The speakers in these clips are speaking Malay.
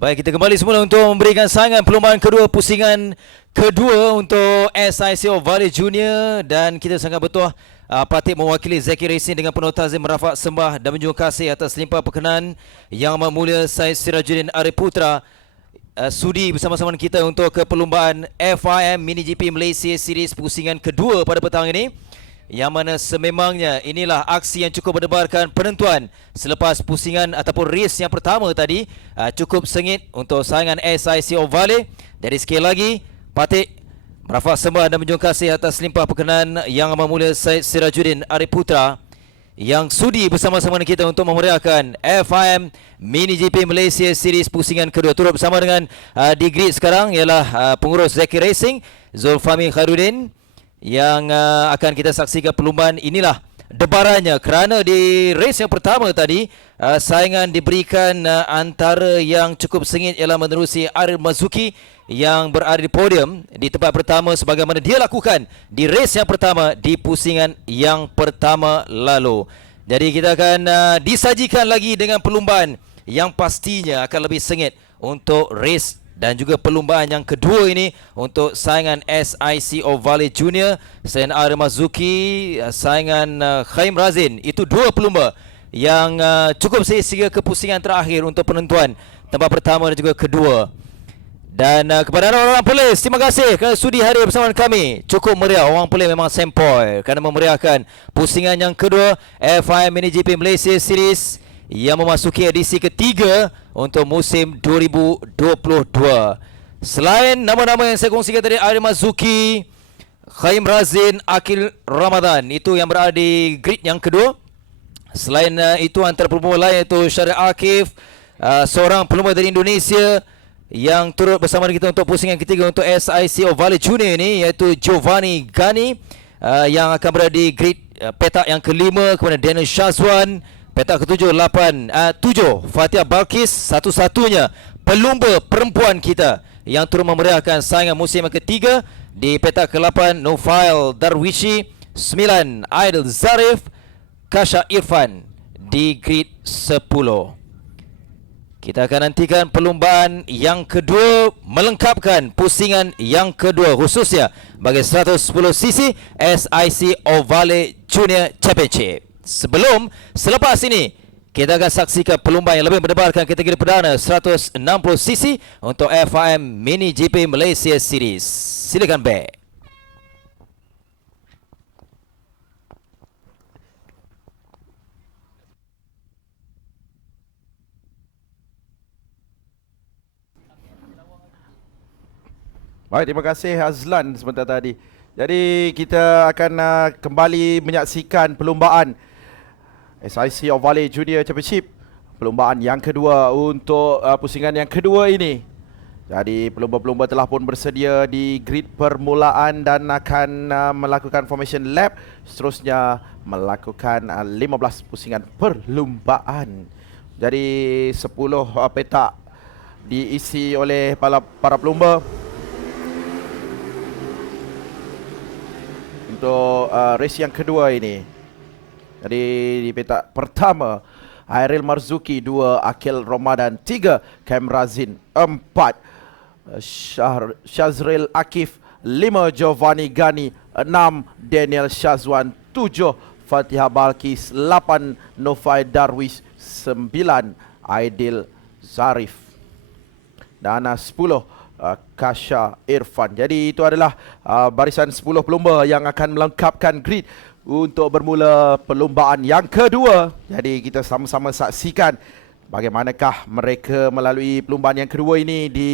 Baik, kita kembali semula untuk memberikan saingan perlumbaan kedua pusingan kedua untuk SICO Valley Junior, dan kita sangat bertuah Patik mewakili Zaki Racing dengan penuh tazim merafak sembah dan menjunjung kasih atas limpah perkenan Yang Amat Mulia Syed Sirajuddin Arif Putra sudi bersama-sama kita untuk ke perlumbaan FIM Mini GP Malaysia Series pusingan kedua pada petang ini, yang mana sememangnya inilah aksi yang cukup berdebarkan penentuan selepas pusingan ataupun race yang pertama tadi cukup sengit untuk saingan SICO Valley. Jadi sekali lagi Patik merafak sembah dan menjunjung kasih atas limpah perkenan Yang Amat Mulia Syed Sirajuddin Arif Putra yang sudi bersama-sama dengan kita untuk memeriahkan FIM Mini GP Malaysia Series pusingan kedua. Turut bersama dengan di grid sekarang ialah pengurus Zaki Racing Zulfami Khairuddin, yang akan kita saksikan perlumbaan. Inilah debarannya kerana di race yang pertama tadi saingan diberikan antara yang cukup sengit ialah menerusi Aril Mazuki yang berada di podium di tempat pertama sebagaimana dia lakukan di race yang pertama di pusingan yang pertama lalu. Jadi kita akan disajikan lagi dengan perlumbaan yang pastinya akan lebih sengit untuk race dan juga perlumbaan yang kedua ini untuk saingan SICO Valley Junior. Selain Aril Mazuki, saingan Khaim Razin. Itu dua pelumba yang cukup sehingga ke pusingan terakhir untuk penentuan tempat pertama dan juga kedua. Dan kepada orang-orang polis, terima kasih kerana sudi hadir bersama kami. Cukup meriah, orang polis memang sempoi kerana memeriahkan pusingan yang kedua FIM Mini GP Malaysia Series yang memasuki edisi ketiga untuk musim 2022. Selain nama-nama yang saya kongsikan tadi, Aril Mazuki, Khaim Razin, Akil Ramadan, itu yang berada di grid yang kedua. Selain itu antara pelumba lain iaitu Syarif Akif, seorang pelumba dari Indonesia yang turut bersama kita untuk pusingan ketiga untuk SICO Valley Junior ini, iaitu Giovanni Gani, yang akan berada di grid petak yang kelima. Kemudian Daniel Shazwan, petak ke-7, 7 Fatia Balkis, satu-satunya pelumba perempuan kita yang turut memeriahkan saingan musim yang ketiga. Di petak ke-8 Nufail Darwishi, 9 Aidil Zarif, Kasha Irfan di grid 10. Kita akan nantikan perlumbaan yang kedua melengkapkan pusingan yang kedua khususnya bagi 110cc SICO Valley Junior Championship. Selepas ini kita akan saksikan perlumbaan yang lebih mendebarkan kategori perdana 160cc untuk FIM Mini GP Malaysia Series. Silakan back. Baik, terima kasih Azlan sebentar tadi. Jadi kita akan kembali menyaksikan perlumbaan SICO Valley Junior Championship, perlumbaan yang kedua untuk pusingan yang kedua ini. Jadi pelumba-pelumba telah pun bersedia di grid permulaan dan akan melakukan formation lap, seterusnya melakukan 15 pusingan perlumbaan. Jadi 10 petak diisi oleh para pelumba untuk race yang kedua ini. Jadi di petak pertama Aril Marzuki, 2 Akil Ramadan, 3 Khaim Razin, 4 Syazril Akif, 5 Giovanni Gani, 6 Daniel Shazwan, 7 Fatihah Balkis, 8 Nufail Darwish, 9 Aidil Zarif, dan 10 Kasha Irfan. Jadi itu adalah barisan 10 pelumba yang akan melengkapkan grid untuk bermula perlumbaan yang kedua. Jadi kita sama-sama saksikan bagaimanakah mereka melalui perlumbaan yang kedua ini di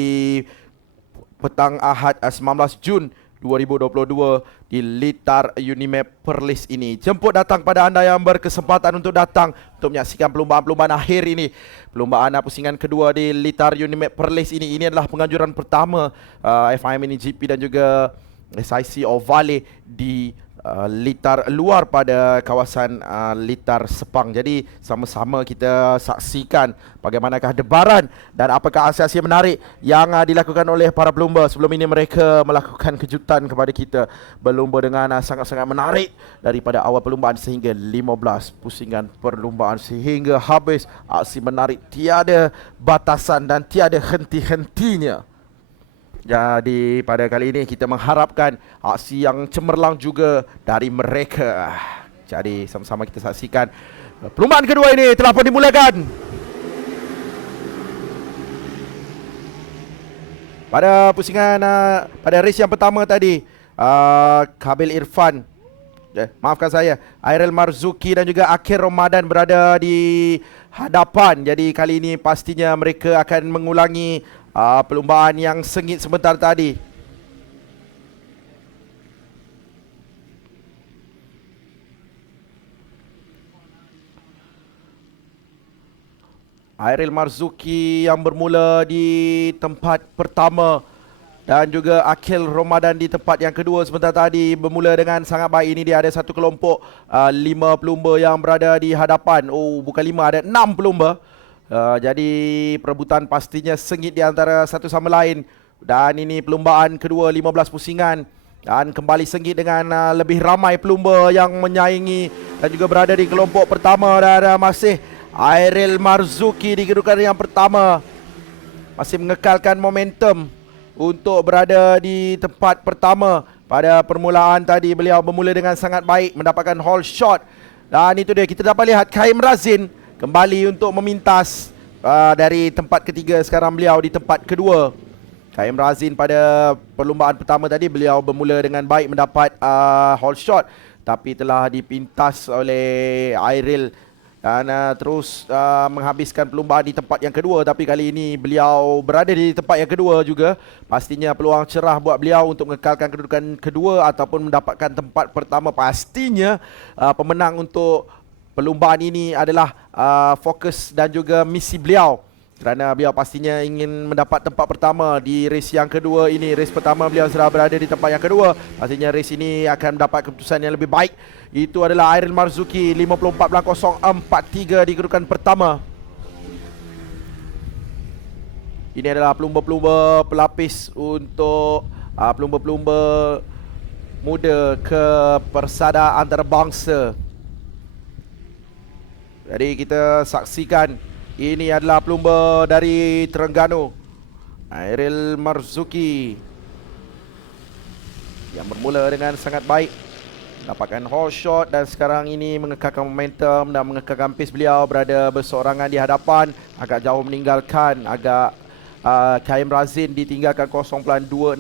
petang Ahad 19 Jun 2022 di Litar Unimap Perlis ini. Jemput datang pada anda yang berkesempatan untuk datang untuk menyaksikan perlumbaan-perlumbaan akhir ini. Perlumbaan pusingan kedua di Litar Unimap Perlis ini. Ini adalah penganjuran pertama FIM Mini GP dan juga SICO Valley di litar luar pada kawasan litar Sepang. Jadi sama-sama kita saksikan bagaimanakah debaran dan apakah aksi-aksi menarik yang dilakukan oleh para pelumba. Sebelum ini mereka melakukan kejutan kepada kita, berlumba dengan sangat-sangat menarik daripada awal perlumbaan sehingga 15 pusingan perlumbaan sehingga habis. Aksi menarik tiada batasan dan tiada henti-hentinya. Jadi pada kali ini kita mengharapkan aksi yang cemerlang juga dari mereka. Jadi sama-sama kita saksikan perlumbaan kedua ini telah pun dimulakan. Pada pusingan pada race yang pertama tadi, Kabil Irfan, maafkan saya, Airil Marzuki dan juga Akhil Ramadan berada di hadapan. Jadi kali ini pastinya mereka akan mengulangi perlumbaan yang sengit sebentar tadi. Airil Marzuki yang bermula di tempat pertama dan juga Akhil Ramadan di tempat yang kedua sebentar tadi bermula dengan sangat baik. Ini dia ada satu kelompok 5 pelumba yang berada di hadapan. Oh, bukan 5, ada 6 pelumba. Jadi perebutan pastinya sengit di antara satu sama lain. Dan ini perlumbaan kedua 15 pusingan. Dan kembali sengit dengan lebih ramai pelumba yang menyaingi dan juga berada di kelompok pertama. Dan masih Airil Marzuki di kedudukan yang pertama, masih mengekalkan momentum untuk berada di tempat pertama. Pada permulaan tadi beliau bermula dengan sangat baik, mendapatkan hole shot. Dan itu dia, kita dapat lihat Kaim Razin kembali untuk memintas dari tempat ketiga. Sekarang beliau di tempat kedua. Kaim Razin pada perlumbaan pertama tadi beliau bermula dengan baik, mendapat hole shot, tapi telah dipintas oleh Airil dan terus menghabiskan perlumbaan di tempat yang kedua. Tapi kali ini beliau berada di tempat yang kedua juga. Pastinya peluang cerah buat beliau untuk mengekalkan kedudukan kedua ataupun mendapatkan tempat pertama. Pastinya pemenang untuk perlumbaan ini adalah fokus dan juga misi beliau, kerana beliau pastinya ingin mendapat tempat pertama di race yang kedua ini. Race pertama beliau sudah berada di tempat yang kedua. Pastinya race ini akan mendapat keputusan yang lebih baik. Itu adalah Airil Marzuki 54.043 di kedudukan pertama. Ini adalah pelumba-pelumba pelapis untuk pelumba-pelumba muda ke persada antarabangsa. Jadi kita saksikan, ini adalah pelumba dari Terengganu, Airil Marzuki, yang bermula dengan sangat baik, dapatkan hole shot dan sekarang ini mengekalkan momentum dan mengekalkan pace beliau, berada berseorangan di hadapan, agak jauh meninggalkan, Kaim Razin ditinggalkan 0.269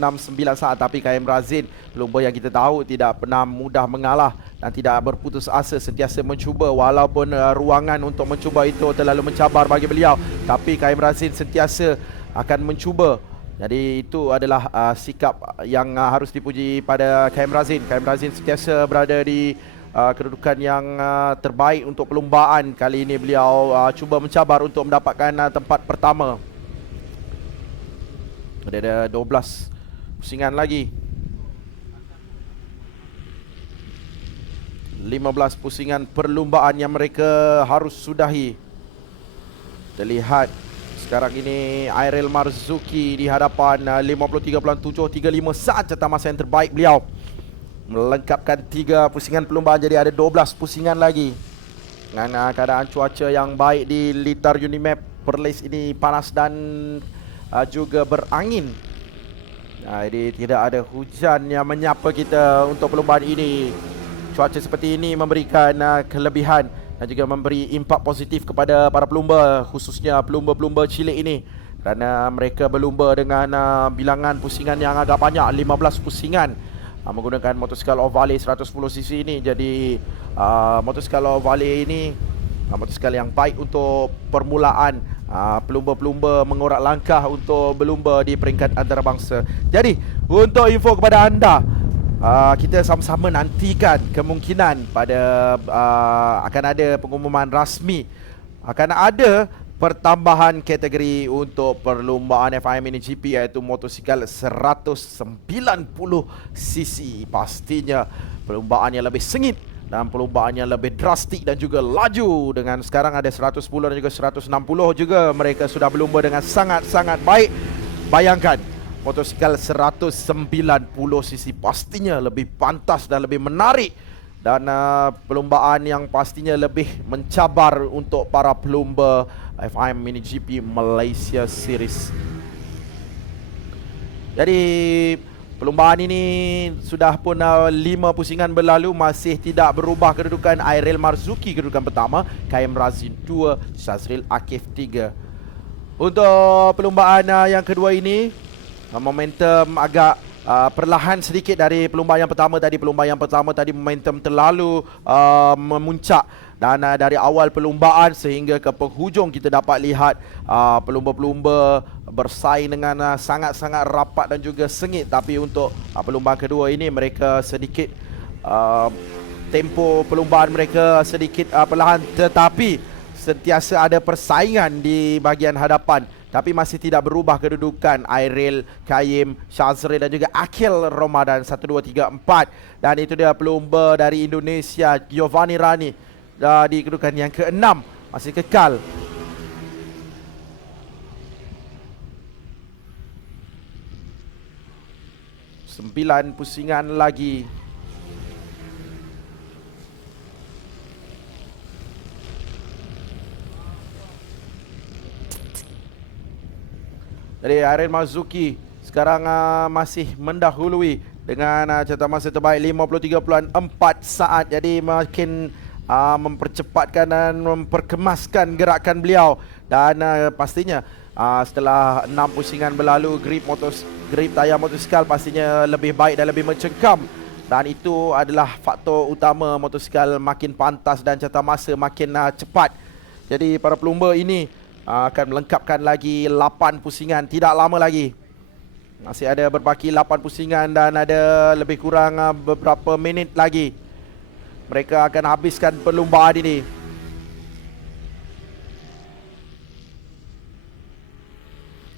saat. Tapi Kaim Razin, pelumba yang kita tahu tidak pernah mudah mengalah dan tidak berputus asa, sentiasa mencuba walaupun ruangan untuk mencuba itu terlalu mencabar bagi beliau. Tapi Kaim Razin sentiasa akan mencuba. Jadi itu adalah sikap yang harus dipuji pada Kaim Razin. Kaim Razin sentiasa berada di kedudukan yang terbaik untuk perlumbaan. Kali ini beliau cuba mencabar untuk mendapatkan tempat pertama. Ada 12 pusingan lagi, 15 pusingan perlumbaan yang mereka harus sudahi. Terlihat sekarang ini Airil Marzuki di hadapan 53.735 saat catatan masa yang terbaik beliau, melengkapkan 3 pusingan perlumbaan. Jadi ada 12 pusingan lagi. Dengan keadaan cuaca yang baik di Litar Unimap, Perlis ini panas dan juga berangin. Jadi tidak ada hujan yang menyapa kita untuk perlumbaan ini. Cuaca seperti ini memberikan kelebihan dan juga memberi impak positif kepada para pelumba, khususnya pelumba-pelumba cilik ini, kerana mereka berlumba dengan bilangan pusingan yang agak banyak, 15 pusingan, menggunakan motosikal Ovale 110cc ini. Jadi motosikal Ovale ini motosikal yang baik untuk permulaan pelumba-pelumba mengorak langkah untuk berlumba di peringkat antarabangsa. Jadi untuk info kepada anda, kita sama-sama nantikan kemungkinan pada akan ada pengumuman rasmi, akan ada pertambahan kategori untuk perlumbaan FIM Mini GP iaitu motosikal 190cc. Pastinya perlumbaan yang lebih sengit dan perlumbaan yang lebih drastik dan juga laju. Dengan sekarang ada 110 dan juga 160 juga, mereka sudah berlumba dengan sangat-sangat baik. Bayangkan motosikal 190cc pastinya lebih pantas dan lebih menarik, dan perlumbaan yang pastinya lebih mencabar untuk para pelumba FIM Mini GP Malaysia Series. Jadi perlumbaan ini sudah pun 5 pusingan berlalu, masih tidak berubah kedudukan. Airil Marzuki kedudukan pertama, KM Razin 2, Shazril Akif 3. Untuk perlumbaan yang kedua ini, momentum agak perlahan sedikit dari perlumbaan yang pertama tadi. Perlumbaan yang pertama tadi momentum terlalu memuncak, dan dari awal perlumbaan sehingga ke penghujung kita dapat lihat pelumba-pelumba bersaing dengan sangat-sangat rapat dan juga sengit. Tapi untuk perlumbaan kedua ini, mereka sedikit tempo perlumbaan mereka sedikit perlahan, tetapi sentiasa ada persaingan di bahagian hadapan. Tapi masih tidak berubah kedudukan. Airil, Kayim, Shazril dan juga Akil Ramadan 1, 2, 3, 4. Dan itu dia pelumba dari Indonesia, Giovanni Rani, di kedudukan yang ke-6, masih kekal. Sembilan pusingan lagi. Jadi Airil Marzuki sekarang masih mendahului dengan catatan masa terbaik 53.4 saat. Jadi makin mempercepatkan dan memperkemaskan gerakan beliau. Dan pastinya setelah 6 pusingan berlalu, grip tayar motosikal pastinya lebih baik dan lebih mencengkam. Dan itu adalah faktor utama motosikal makin pantas dan catatan masa makin cepat. Jadi para pelumba ini akan melengkapkan lagi 8 pusingan. Tidak lama lagi, masih ada berbaki 8 pusingan dan ada lebih kurang beberapa minit lagi mereka akan habiskan perlumbaan ini.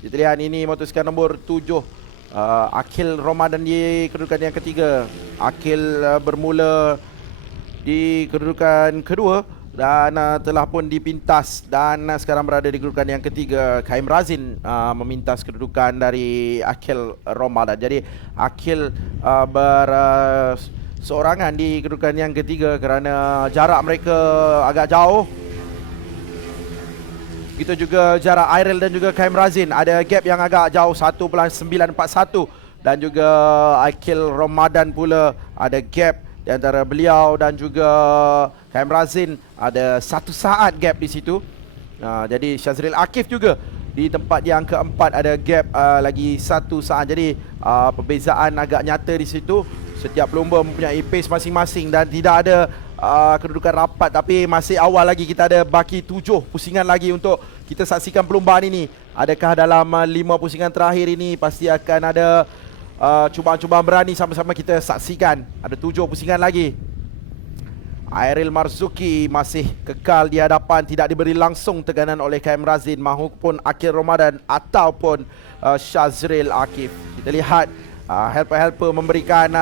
Kita lihat ini motosikal nombor 7, Akil Ramadan di kedudukan yang ketiga. Akil bermula di kedudukan kedua dan telah pun dipintas, dan sekarang berada di kedudukan yang ketiga. Kaim Razin memintas kedudukan dari Akil Ramadan. Jadi Akil seorangan di kedudukan yang ketiga kerana jarak mereka agak jauh. Begitu juga jarak Airil dan juga Kaim Razin, ada gap yang agak jauh 1.941, dan juga Akil Ramadan pula ada gap di antara beliau dan juga Kaim Razin, ada 1 saat gap di situ. Jadi Shazril Akif juga di tempat yang keempat, ada gap lagi 1 saat. Jadi perbezaan agak nyata di situ. Setiap pelumba mempunyai pace masing-masing dan tidak ada kedudukan rapat. Tapi masih awal lagi, kita ada baki 7 pusingan lagi untuk kita saksikan perlumbaan ini. Adakah dalam 5 pusingan terakhir ini pasti akan ada cubaan-cubaan berani, sama-sama kita saksikan. Ada 7 pusingan lagi. Airil Marzuki masih kekal di hadapan, tidak diberi langsung teganan oleh KM Razin maupun Akil Ramadan ataupun Shazril Akif. Kita lihat helper-helper memberikan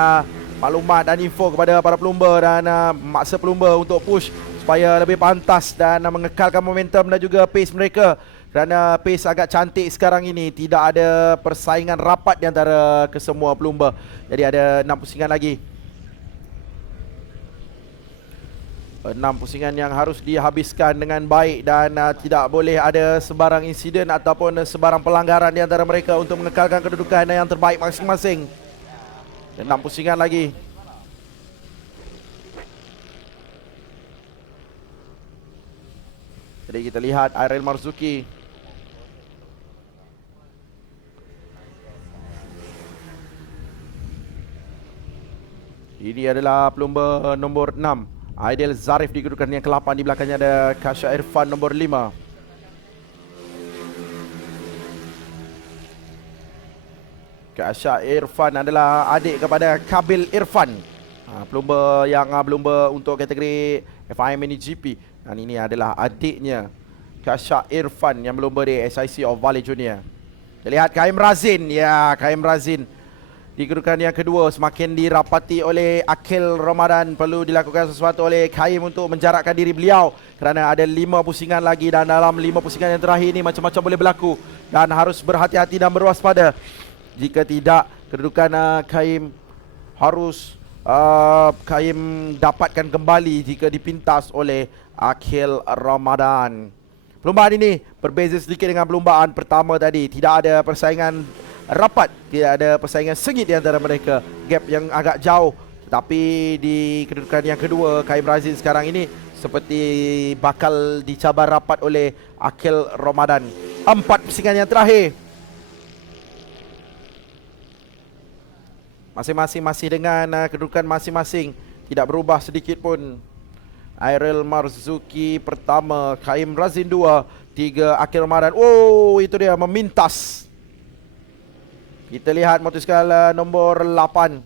maklumat dan info kepada para pelumba dan maksa pelumba untuk push supaya lebih pantas dan mengekalkan momentum dan juga pace mereka. Kerana pace agak cantik sekarang ini, tidak ada persaingan rapat di antara kesemua pelumba. Jadi ada 6 pusingan lagi. 6 pusingan yang harus dihabiskan dengan baik, dan tidak boleh ada sebarang insiden ataupun sebarang pelanggaran di antara mereka untuk mengekalkan kedudukan yang terbaik masing-masing. 6 pusingan lagi. Jadi kita lihat Airil Marzuki. Ini adalah pelumba nombor 6, Aidil Zarif di kedudukan yang ke-8. Di belakangnya ada Kasha Irfan nombor 5. Kasha Irfan adalah adik kepada Kabil Irfan, pelumba yang berlumba untuk kategori FIM Mini GP. Dan ini adalah adiknya Kasha Irfan yang berlumba di SIC Ovalle Junior. Kita lihat Kaim Razin. Ya, Kaim Razin di kedudukan yang kedua semakin dirapati oleh Akil Ramadan. Perlu dilakukan sesuatu oleh Kaim untuk menjarakkan diri beliau kerana ada 5 pusingan lagi dan dalam 5 pusingan yang terakhir ini macam-macam boleh berlaku dan harus berhati-hati dan berwaspada. Jika tidak, kedudukan Kaim harus Kaim dapatkan kembali jika dipintas oleh Akil Ramadan. Perlumbaan ini berbeza sedikit dengan perlumbaan pertama tadi. Tidak ada persaingan rapat, tidak ada persaingan sengit di antara mereka, gap yang agak jauh. Tetapi di kedudukan yang kedua, Kaim Razin sekarang ini seperti bakal dicabar rapat oleh Akil Ramadan. 4 pusingan yang terakhir, masing-masing masih dengan kedudukan masing-masing, tidak berubah sedikit pun. Airil Marzuki pertama, Kaim Razin 2, 3 Akil Ramadan. Oh, itu dia memintas. Kita lihat motosikal nombor 8.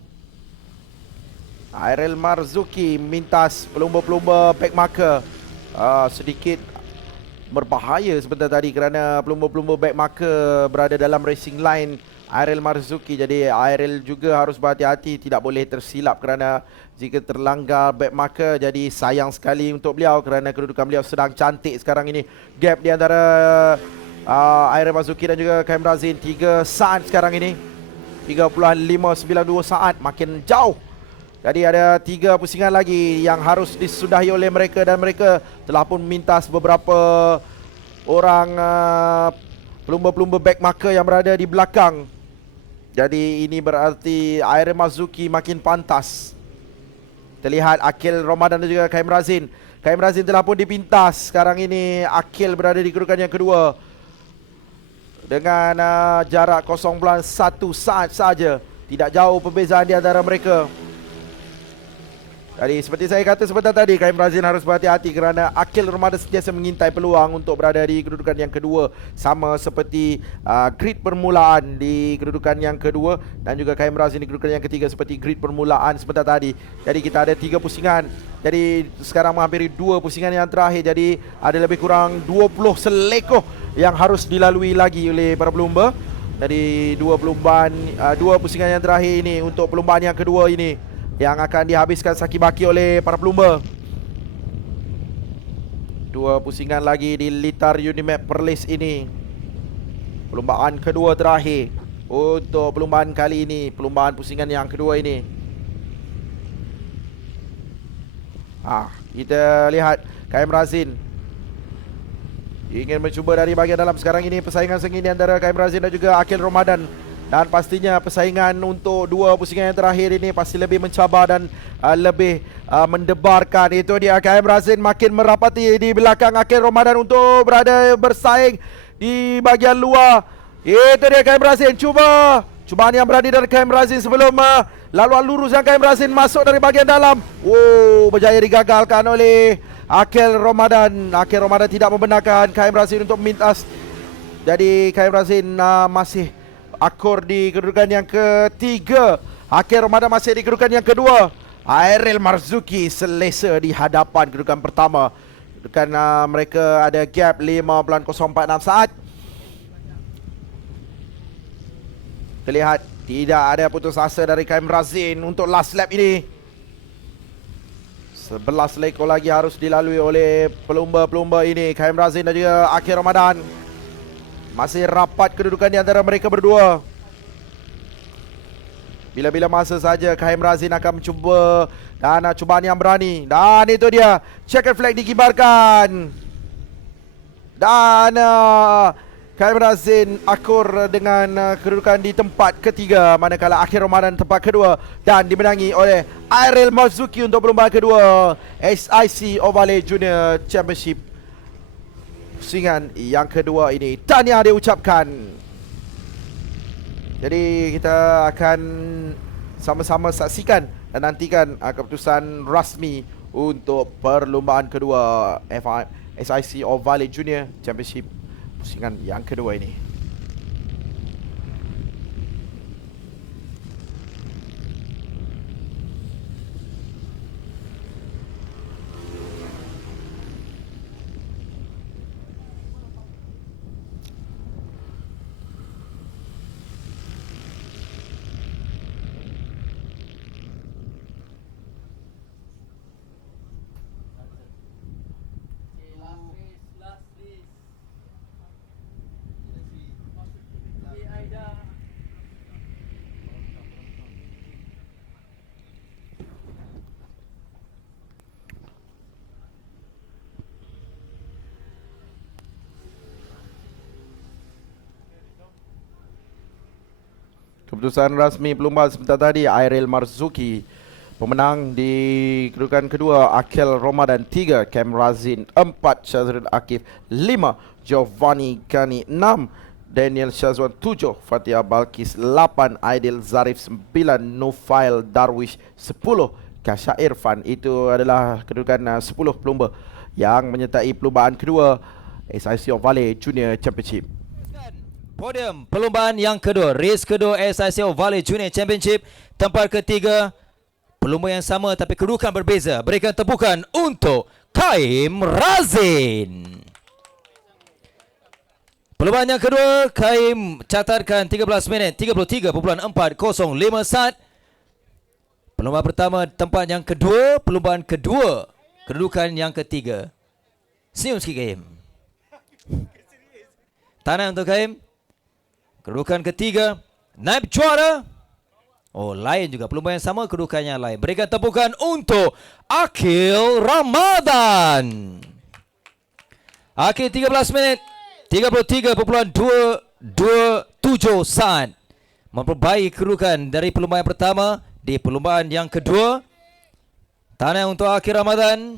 Airil Marzuki mintas pelumba-pelumba backmarker. Sedikit berbahaya sebentar tadi kerana pelumba-pelumba backmarker berada dalam racing line Airil Marzuki. Jadi Airil juga harus berhati-hati, tidak boleh tersilap kerana jika terlanggar backmarker jadi sayang sekali untuk beliau kerana kedudukan beliau sedang cantik sekarang ini. Gap di antara Airil Marzuki dan juga Kaim Razin 3 saat sekarang ini, 3.592 saat, makin jauh. Jadi ada 3 pusingan lagi yang harus disudahi oleh mereka dan mereka telah pun mintas beberapa orang pelumba-pelumba backmarker yang berada di belakang. Jadi ini berarti Airil Marzuki makin pantas. Terlihat Akil Ramadan dan juga Kaim Razin. Kaim Razin telah pun dipintas. Sekarang ini Akil berada di kedudukan yang kedua dengan jarak 0.1 saat saja. Tidak jauh perbezaan di antara mereka. Jadi seperti saya kata sebentar tadi, Kaim Razin harus berhati-hati kerana Akil Ramadan sentiasa mengintai peluang untuk berada di kedudukan yang kedua, sama seperti grid permulaan di kedudukan yang kedua dan juga Kaim Razin di kedudukan yang ketiga seperti grid permulaan sebentar tadi. Jadi kita ada 3 pusingan. Jadi sekarang menghampiri 2 pusingan yang terakhir. Jadi ada lebih kurang 20 selekoh yang harus dilalui lagi oleh para pelumba. Jadi 2 pusingan yang terakhir ini untuk perlumbaan yang kedua ini yang akan dihabiskan saki-baki oleh para pelumba. 2 pusingan lagi di Litar Unimap Perlis ini. Perlumbaan kedua terakhir untuk perlumbaan kali ini, perlumbaan pusingan yang kedua ini. Kita lihat Kaim Razin ingin mencuba dari bahagian dalam. Sekarang ini persaingan sengit di antara Kaim Razin dan juga Akil Ramadan. Dan pastinya persaingan untuk 2 pusingan yang terakhir ini pasti lebih mencabar dan lebih mendebarkan. Itu dia Kaim Razin makin merapati di belakang Akil Ramadan untuk berada bersaing di bahagian luar. Itu dia Kaim Razin. Cubaan yang berani dari Kaim Razin sebelum laluan lurus yang Kaim Razin masuk dari bahagian dalam. Berjaya digagalkan oleh Akil Ramadan. Akil Ramadan tidak membenarkan Kaim Razin untuk memintas. Jadi Kaim Razin masih akur di kedudukan yang ketiga. Akil Ramadan masih di kedudukan yang kedua. Airil Marzuki selesa di hadapan kedudukan pertama. Kedudukan mereka ada gap 5.046 saat. Terlihat tidak ada putus asa dari Kaim Razin untuk last lap ini. 11 ekor lagi harus dilalui oleh pelumba-pelumba ini, Kaim Razin dan juga Akil Ramadan. Masih rapat kedudukan di antara mereka berdua. Bila-bila masa saja Kaim Razin akan mencuba dan cubaan yang berani. Dan itu dia, checkered flag dikibarkan. Dan Kaim Razin akur dengan kedudukan di tempat ketiga, manakala Akil Ramadan tempat kedua dan dimenangi oleh Airil Marzuki untuk perlombaan kedua SIC Ovalle Junior Championship. Pusingan yang kedua ini tahniah diucapkan. Jadi kita akan sama-sama saksikan dan nantikan keputusan rasmi untuk perlombaan kedua SIC Ovalle Junior Championship pusingan yang kedua ini. Keputusan rasmi perlumbaan sebentar tadi, Airil Marzuki. Pemenang di kedudukan kedua, Akil Ramadan 3, Cam Razin 4, Syazrul Akif 5, Giovanni Gani 6, Daniel Syazwan 7, Fatia Balkis 8, Aidil Zarif 9, Nufail Darwish 10, Kasha Irfan. Itu adalah kedudukan 10 pelumba yang menyertai perlumbaan kedua SICO Valley Junior Championship. Podium perlumbaan yang kedua, race kedua SICO Valley Junior Championship. Tempat ketiga, pelumba yang sama tapi kedudukan berbeza. Berikan tepukan untuk Kaim Razin. Perlumbaan yang kedua, Kaim catatkan 13 minit 33.405 saat. Perlumbaan pertama tempat yang kedua, perlumbaan kedua kedudukan yang ketiga. Senyum sikit Kaim. Tanah untuk Kaim. Kedudukan ketiga, naib juara. Oh, lain juga. Pelumba yang sama, kedudukannya lain. Berikan tepukan untuk Akil Ramadan. Akil 13 minit 33.227 saat. Memperbaiki kedudukan dari perlumbaan yang pertama di perlumbaan yang kedua. Tanah untuk Akil Ramadan.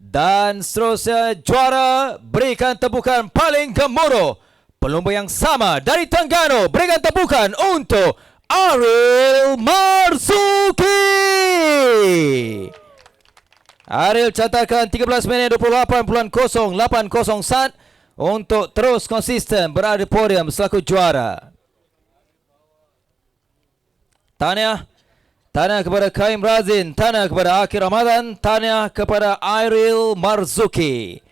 Dan seterusnya juara, berikan tepukan paling gemuruh. Pelumba yang sama dari Terengganu, berikan tepukan untuk Airil Marzuki. Airil catatkan 13 minit 28.080 saat untuk terus konsisten berada di podium selaku juara. Tahniah kepada Kaim Razin, tahniah kepada Akil Ramadan, tahniah kepada Airil Marzuki.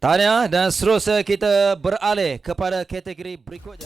Tahniah dan seterusnya kita beralih kepada kategori berikutnya.